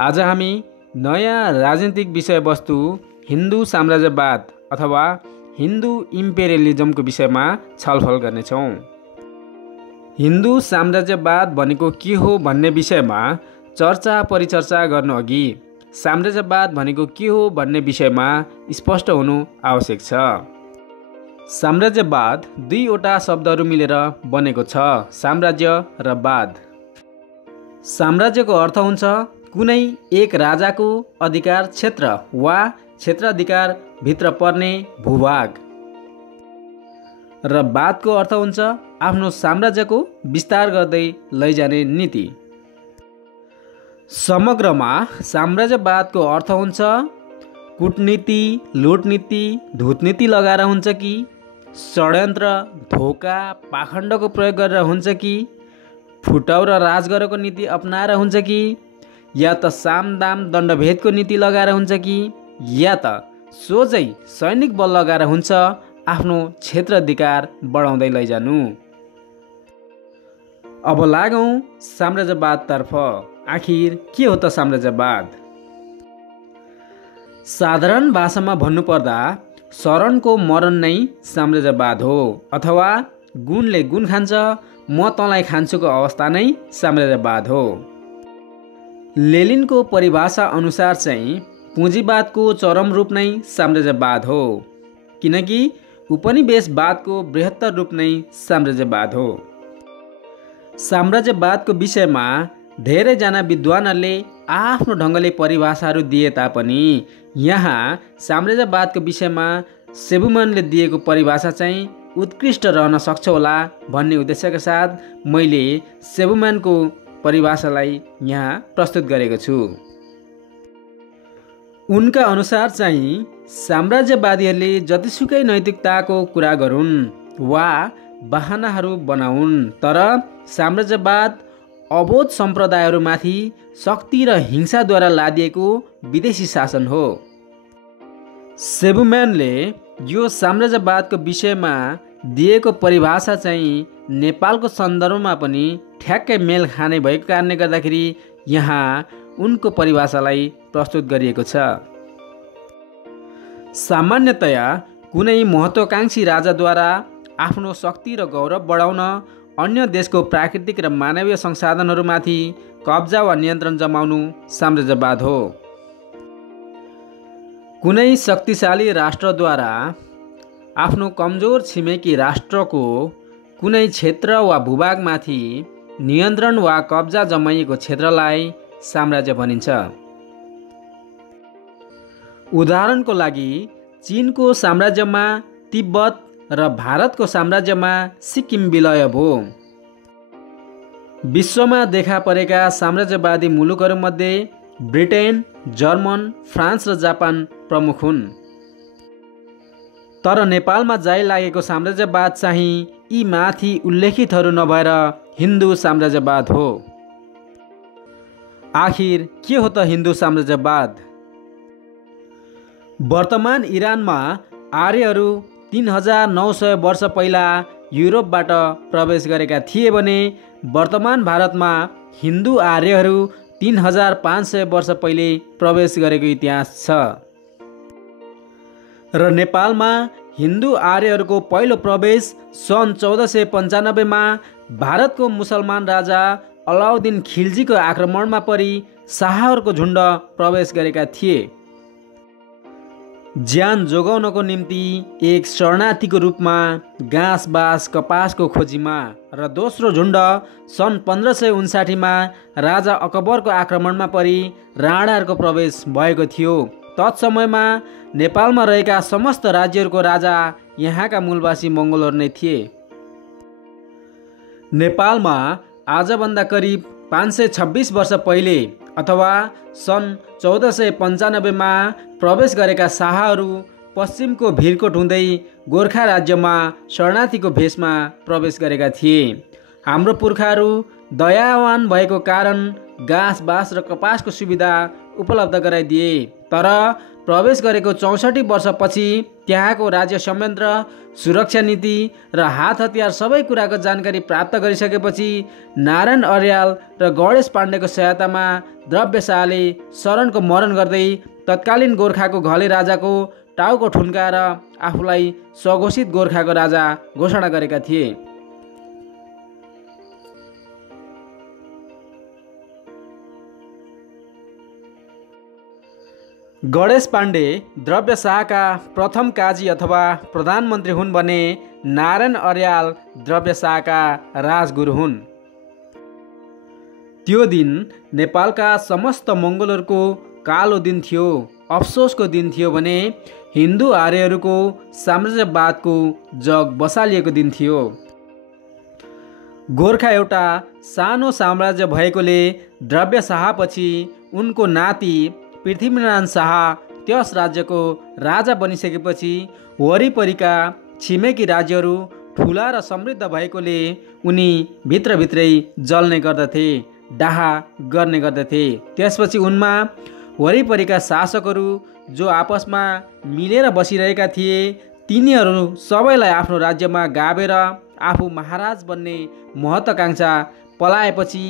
आज हामी नयाँ राजनीतिक विषयवस्तु हिन्दू साम्राज्यवाद अथवा हिन्दू इम्पेरियलिजमको विषयमा छलफल गर्नेछौँ। हिन्दू साम्राज्यवाद भनेको के हो भन्ने विषयमा चर्चा परिचर्चा गर्नु अघि साम्राज्यवाद भनेको के हो भन्ने विषयमा स्पष्ट हुनु आवश्यक छ। साम्राज्यवाद दुईवटा शब्दहरू मिलेर बनेको छ, साम्राज्य र वाद। साम्राज्यको अर्थ हुन्छ कुनै एक राजाको अधिकार क्षेत्र वा क्षेत्राधिकार भित्र पर्ने भूभाग, र वादको अर्थ हुन्छ आफ्नो साम्राज्यको विस्तार गर्दै लैजाने नीति। समग्रमा साम्राज्यवादको अर्थ हुन्छ कूटनीति, लुटनीति, धुतनीति लगाएर हुन्छ कि षड्यन्त्र, धोका, पाखण्डको प्रयोग गरेर हुन्छ कि फुटाउ र राज गरेको नीति अपनाएर हुन्छ कि या त सामदाम दण्डभेदको नीति लगाएर हुन्छ कि या त सोझै सैनिक बल लगाएर हुन्छ आफ्नो क्षेत्राधिकार बढाउँदै लैजानु। अब लागौँ साम्राज्यवादतर्फ। आखिर के हो त साम्राज्यवाद? साधारण भाषामा भन्नुपर्दा शरणको मरण नै साम्राज्यवाद हो, अथवा गुणले गुण खान्छ म तँलाई खान्छुको अवस्था नै साम्राज्यवाद हो। लेनिनको परिभाषा अनुसार चाहिँ पुँजीवादको चरम रूप नै साम्राज्यवाद हो, किनकि उपनिवेशवादको बृहत्तर रूप नै साम्राज्यवाद हो। साम्राज्यवादको विषयमा धेरैजना विद्वानहरूले आफ्नो ढङ्गले परिभाषाहरू दिए तापनि यहाँ साम्राज्यवादको विषयमा सेबुमनले दिएको परिभाषा चाहिँ उत्कृष्ट रहन सक्छ होला भन्ने उद्देश्यका साथ मैले सेबुमनको परिभाषालाई यहाँ प्रस्तुत गरेको छु। उनका अनुसार चाहिँ साम्राज्यवादीहरूले जतिसुकै नैतिकताको कुरा गरून् वा बहानाहरू बनाउन्, तर साम्राज्यवाद अबोध सम्प्रदायहरूमाथि शक्ति र हिंसाद्वारा लादिएको विदेशी शासन हो। सेबुम्यानले यो साम्राज्यवादको विषयमा दिएको परिभाषा चाहिँ नेपालको सन्दर्भमा पनि ठ्याक्कै मेल खाने भएको कारणले गर्दाखेरि यहाँ उनको परिभाषालाई प्रस्तुत गरिएको छ। सामान्यतया कुनै महत्त्वाकांक्षी राजाद्वारा आफ्नो शक्ति र गौरव बढाउन अन्य देशको प्राकृतिक र मानवीय संसाधनहरूमाथि कब्जा वा नियन्त्रण जमाउनु साम्राज्यवाद हो। कुनै शक्तिशाली राष्ट्रद्वारा आफ्नो कमजोर छिमेकी राष्ट्रको कुनै क्षेत्र वा भूभागमाथि नियन्त्रण वा कब्जा जमाइएको क्षेत्रलाई साम्राज्य भनिन्छ। उदाहरणको लागि चीनको साम्राज्यमा तिब्बत र भारतको साम्राज्यमा सिक्किम विलय भयो। विश्वमा देखा परेका साम्राज्यवादी मुलुकहरूमध्ये ब्रिटेन, जर्मन, फ्रान्स र जापान प्रमुख हुन्। तर नेपालमा जाइ लागेको साम्राज्यवाद चाहिँ यी माथि उल्लेखितहरू नभएर हिन्दू साम्राज्यवाद हो। आखिर के हो त हिन्दू साम्राज्यवाद? वर्तमान इरानमा आर्यहरू 3900 वर्ष पहिला युरोपबाट प्रवेश गरेका थिए भने वर्तमान भारतमा हिन्दू आर्यहरू 3500 वर्ष पहिले प्रवेश गरेको इतिहास छ। र नेपालमा हिन्दू आर्यहरूको पहिलो प्रवेश सन् 1495 भारतको मुसलमान राजा अलाउद्दिन खिल्जीको आक्रमणमा परि शाहहरूको झुण्ड प्रवेश गरेका थिए। ज्यान जोगाउनको निम्ति एक शरणार्थीको रूपमा घाँस बाँस कपासको खोजीमा, र दोस्रो झुण्ड सन् 1559 राजा अकबरको आक्रमणमा परि राणाहरूको प्रवेश भएको थियो। तत्समयमा नेपालमा रहेका समस्त राज्यहरूको राजा यहाँका मूलवासी मङ्गोलहरू नै थिए। नेपालमा आजभन्दा करिब 526 वर्ष पहिले अथवा सन् 1495 प्रवेश गरेका शाहहरू पश्चिमको भिरकोट हुँदै गोर्खा राज्यमा शरणार्थीको भेषमा प्रवेश गरेका थिए। हाम्रो पुर्खाहरू दयावान भएको कारण घाँस बाँस र कपासको सुविधा उपलब्ध गराइदिए, तर प्रवेश गरेको 64 वर्षपछि त्यहाँको राज्य संयन्त्र, सुरक्षा नीति र हात हतियार सबै कुराको जानकारी प्राप्त गरिसकेपछि नारायण अर्याल र गणेश पाण्डेको सहायतामा द्रव्य शाहले शरणको मरण गर्दै तत्कालीन गोर्खाको घले राजाको टाउको ठुन्काएर आफूलाई स्वघोषित गोर्खाको राजा घोषणा गरेका थिए। गणेश पाण्डे द्रव्य शाहका प्रथम काजी अथवा प्रधानमन्त्री हुन् भने नारायण अर्याल द्रव्य शाहका राजगुरु हुन्। त्यो दिन नेपालका समस्त मङ्गोलहरूको कालो दिन थियो, अफसोसको दिन थियो भने हिन्दू आर्यहरूको साम्राज्यवादको जग बसालिएको दिन थियो। गोर्खा एउटा सानो साम्राज्य भएकोले द्रव्य शाहपछि उनको नाति पृथ्वीनारायण शाह त्यस राज्यको राजा बनिसकेपछि वरिपरिका छिमेकी राज्यहरू ठुला र समृद्ध भएकोले उनी भित्रभित्रै जल्ने गर्दथे, डाहा गर्ने गर्दथे। त्यसपछि उनमा वरिपरिका शासकहरू जो आपसमा मिलेर बसिरहेका थिए तिनीहरू सबैलाई आफ्नो राज्यमा गाभेर आफू महाराज बन्ने महत्त्वाकांक्षा पलाएपछि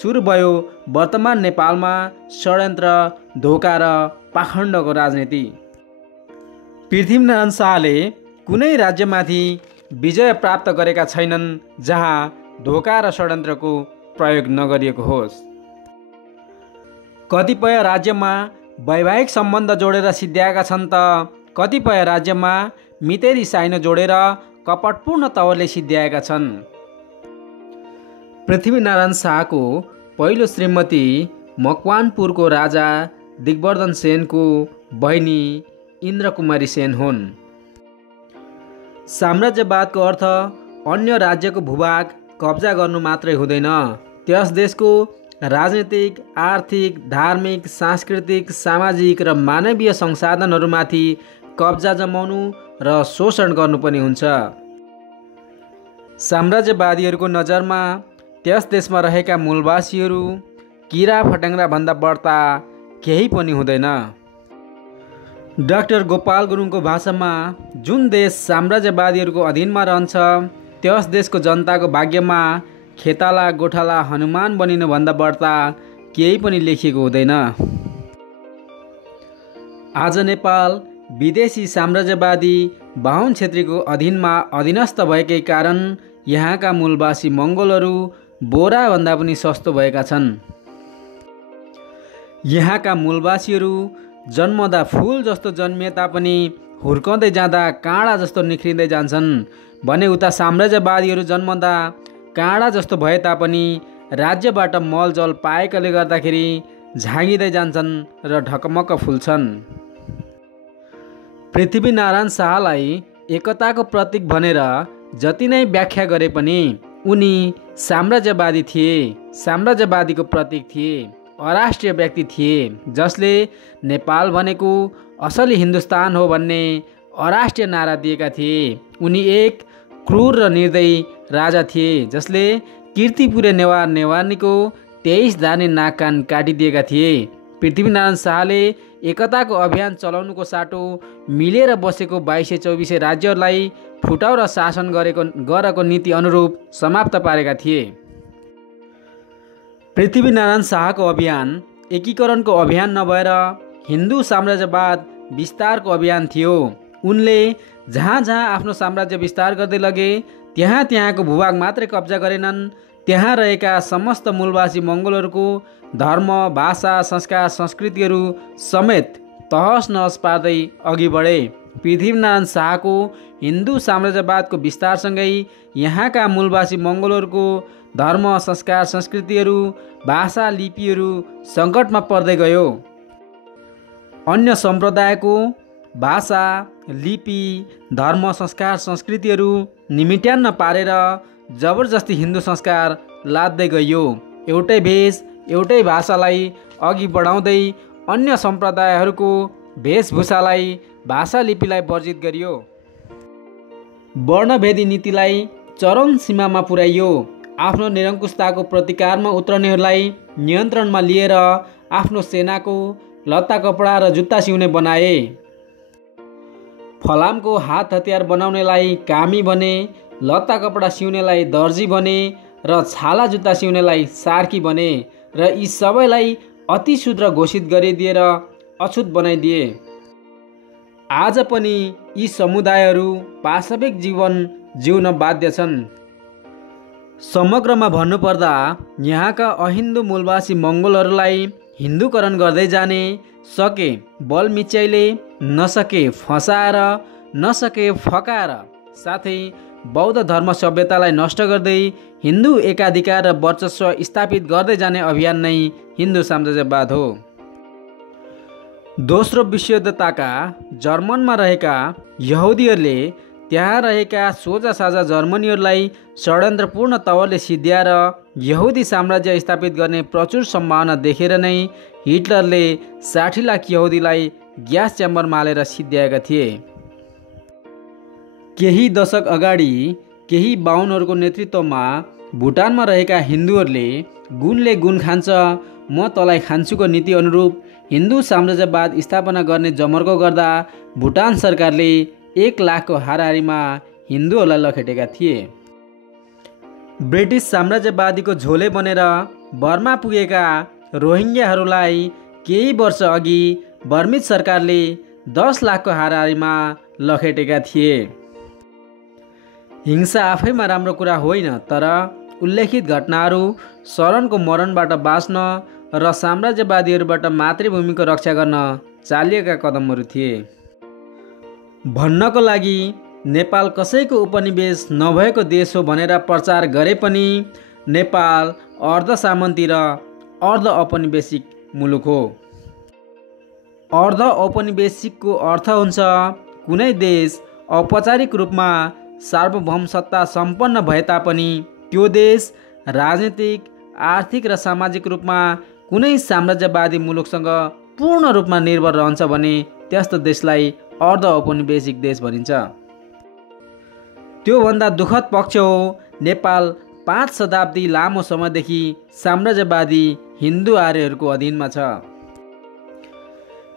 सुरु भयो वर्तमान नेपालमा षड्यन्त्र, धोका र पाखण्डको राजनीति। पृथ्वीनारायण शाहले कुनै राज्यमाथि विजय प्राप्त गरेका छैनन् जहाँ धोका र षड्यन्त्रको प्रयोग नगरिएको होस्। कतिपय राज्यमा वैवाहिक सम्बन्ध जोडेर सिद्ध्याएका छन् त कतिपय राज्यमा मितेरी साइनो जोडेर कपटपूर्ण तवरले सिद्ध्याएका छन्। पृथ्वीनारायण शाहको पहिलो श्रीमती मकवानपुरको राजा दिग्वर्धन सेनको बहिनी इन्द्रकुमारी सेन हुन्। साम्राज्यवादको अर्थ अन्य राज्यको भूभाग कब्जा गर्नु मात्रै हुँदैन, त्यस देशको राजनीतिक, आर्थिक, धार्मिक, सांस्कृतिक, सामाजिक र मानवीय संसाधनहरूमाथि कब्जा जमाउनु र शोषण गर्नु पनि हुन्छ। साम्राज्यवादीहरूको नजरमा त्यस देशमा रहेका मूलवासीहरू किरा फट्याङ्ग्रा भन्दा बढ्ता केही पनि हुँदैन। डाक्टर गोपाल गुरुङको भाषामा जुन देश साम्राज्यवादीहरूको अधीनमा रहन्छ त्यस देशको जनताको भाग्यमा खेताला, गोठाला, हनुमान बनिनु भन्दा बढ्ता केही पनि लेखिएको हुँदैन। आज नेपाल विदेशी साम्राज्यवादी बाहुन क्षेत्रीको अधीनमा अधीनस्थ भएकै कारण यहाँका मूलवासी मङ्गोलहरू बोराभन्दा पनि सस्तो भएका छन्। यहाँका मूलवासीहरू जन्मदा फुल जस्तो जन्मिए तापनि हुर्काउँदै जाँदा काँडा जस्तो निख्रिँदै जान्छन् भने उता साम्राज्यवादीहरू जन्मदा काँडा जस्तो भए तापनि राज्यबाट मलजल पाएकाले गर्दाखेरि झाँगिँदै जान्छन् र ढकमक्क फुल्छन्। पृथ्वीनारायण शाहलाई एकताको प्रतीक भनेर जति नै व्याख्या गरे पनि उनी साम्राज्यवादी थिए, साम्राज्यवादीको प्रतीक थिए, अराष्ट्रिय व्यक्ति थिए जसले नेपाल भनेको असली हिन्दुस्तान हो भन्ने अराष्ट्रिय नारा दिएका थिए। उनी एक क्रूर र निर्दयी राजा थिए जसले कीर्तिपुरे नेवार नेवार्नीको 23 धाने नाक कान काटिदिएका थिए। पृथ्वीनारायण शाहले एकताको अभियान चलाउनुको साटो मिलेर बसेको 2224 राज्यहरूलाई फुटाउ र शासन गरेको नीति अनुरूप समाप्त पारेका थिए। पृथ्वीनारायण शाहको अभियान एकीकरणको अभियान नभएर हिन्दू साम्राज्यवाद विस्तारको अभियान थियो। उनले जहाँ जहाँ आफ्नो साम्राज्य विस्तार गर्दै लगे त्यहाँ त्यहाँको भूभाग मात्रै कब्जा गरेनन्, त्यहाँ रहेका समस्त मूलवासी मङ्गोलहरूको धर्म, भाषा, संस्कार, संस्कृतिहरू समेत तहस नहस पार्दै अघि बढे। पृथ्वीनारायण शाहको हिन्दू साम्राज्यवादको विस्तारसँगै यहाँका मूलवासी मङ्गोलहरूको धर्म, संस्कार, संस्कृतिहरू, भाषा, लिपिहरू सङ्कटमा पर्दै गयो। अन्य सम्प्रदायको भाषा, लिपि, धर्म, संस्कार, संस्कृतिहरू निमिट्यान्न पारेर जबरजस्ती हिन्दू संस्कार लाद्दै गइयो। एउटै भेष, एउटै भाषालाई अघि बढाउँदै अन्य सम्प्रदायहरूको वेशभूषालाई, भाषा, लिपिलाई वर्जित गरियो। वर्णभेदी नीतिलाई चरम सीमामा पुर्याइयो। आफ्नो निरङ्कुशताको प्रतिकारमा उत्रनेहरूलाई नियन्त्रणमा लिएर आफ्नो सेनाको लत्ता कपडा र जुत्ता सिउने बनाए। फलामको हात हतियार बनाउनेलाई कामी भने, लत्ता कपडा सिउनेलाई दर्जी भने र छाला जुत्ता सिउनेलाई सार्की भने र यी सबैलाई अति शूद्र घोषित गरिदिएर अछुत बनाइदिए। आज पनि यी समुदायहरू पाशविक जीवन जिउन बाध्य छन्। समग्रमा भन्नुपर्दा यहाँका अहिन्दू मूलवासी मङ्गोलहरूलाई हिन्दूकरण गर्दै जाने, सके बल मिच्याइले, नसके फसाएर, नसके फकाएर, साथै बौद्ध धर्म सभ्यतालाई नष्ट गर्दै हिन्दू एकाधिकार र वर्चस्व स्थापित गर्दै जाने अभियान नै हिन्दू साम्राज्यवाद हो। दोस्रो विश्वयुद्धताका जर्मनमा रहेका यहुदीहरूले त्यहाँ रहेका सोझा साझा जर्मनीहरूलाई षड्यन्त्रपूर्ण तवरले सिद्ध्याएर यहुदी साम्राज्य स्थापित गर्ने प्रचुर सम्भावना देखेर नै हिटलरले 60 लाख यहुदीलाई ग्यास च्याम्बरमा हालेर सिद्ध्याएका थिए। केही दशक अगाडि केही बाहुनहरूको नेतृत्वमा भुटानमा रहेका हिन्दूहरूले गुणले गुण खान्छ, म तँलाई खान्छुको नीति अनुरूप हिन्दू साम्राज्यवाद स्थापना गर्ने जमर्को गर्दा भुटान सरकारले 1 लाखको हाराहारीमा हिन्दूहरूलाई लखेटेका थिए। ब्रिटिस साम्राज्यवादीको झोले बनेर बर्मा पुगेका रोहिङ्ग्याहरूलाई केही वर्ष अघि बर्मिज सरकारले 10 लाखको हाराहारीमा लखेटेका थिए। हिंसा आफैमा राम्रो कुरा होइन, तर उल्लेखित घटनाहरू शरणको मरणबाट बाँच्न र साम्राज्यवादीहरूबाट मातृभूमिको रक्षा गर्न चालिएका कदमहरू थिए। भन्नको लागि नेपाल कसैको उपनिवेश नभएको देश हो भनेर प्रचार गरे पनि नेपाल अर्ध सामन्ती र अर्ध औपनिवेशिक मुलुक हो। अर्ध औपनिवेशिकको अर्थ हुन्छ कुनै देश औपचारिक रूपमा सार्वभौम सत्ता सम्पन्न भए तापनि त्यो देश राजनीतिक, आर्थिक र सामाजिक रूपमा कुनै साम्राज्यवादी मुलुकसँग पूर्ण रूपमा निर्भर रहन्छ भने त्यस्तो देशलाई अर्ध औपनिवेशिक देश भनिन्छ। त्योभन्दा दुःखद पक्ष हो नेपाल 5 शताब्दी लामो समयदेखि साम्राज्यवादी हिन्दू आर्यहरूको अधीनमा छ।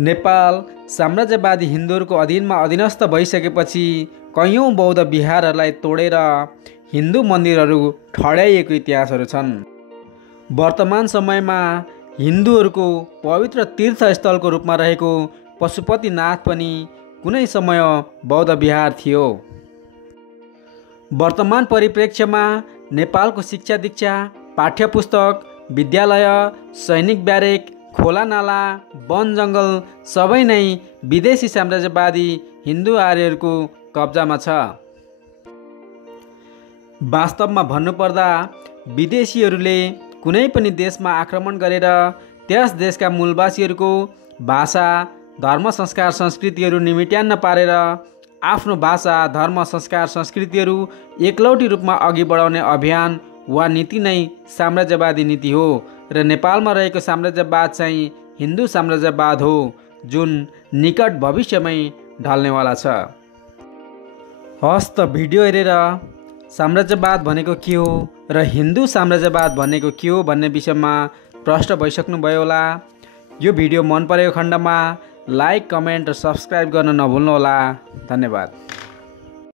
नेपाल साम्राज्यवादी हिन्दूहरूको अधीनमा अधीनस्थ भइसकेपछि कैयौँ बौद्ध विहारहरूलाई तोडेर हिन्दू मन्दिरहरू ठड्याइएको इतिहासहरू छन्। वर्तमान समयमा हिन्दूहरूको पवित्र तीर्थस्थलको रूपमा रहेको पशुपतिनाथ पनि कुनै समय बौद्ध विहार थियो। वर्तमान परिप्रेक्ष्यमा नेपालको शिक्षा दीक्षा, पाठ्यपुस्तक, विद्यालय, सैनिक ब्यारेक, खोला नाला, वन जङ्गल सबै नै विदेशी साम्राज्यवादी हिन्दू आर्यहरूको कब्जामा छ। वास्तवमा भन्नुपर्दा विदेशीहरूले कुनै पनि देशमा आक्रमण गरेर त्यस देशका मूलवासीहरूको भाषा, धर्म, संस्कार, संस्कृतिहरू निमिट्यान्न पारेर आफ्नो भाषा, धर्म, संस्कार, संस्कृतिहरू एकलौटी रूपमा अघि बढाउने अभियान वा नीति नै साम्राज्यवादी नीति हो र नेपालमा रहेको साम्राज्यवाद चाहिँ हिन्दू साम्राज्यवाद हो जुन निकट भविष्यमै ढल्नेवाला छ। हस् त भिडियो हेरेर साम्राज्यवाद भनेको के हो र हिन्दू साम्राज्यवाद भनेको के हो भन्ने विषयमा प्रश्न भइसक्नुभयो होला। यो भिडियो मन परेको खण्डमा लाइक, कमेन्ट र सब्सक्राइब गर्न नभुल्नुहोला। धन्यवाद।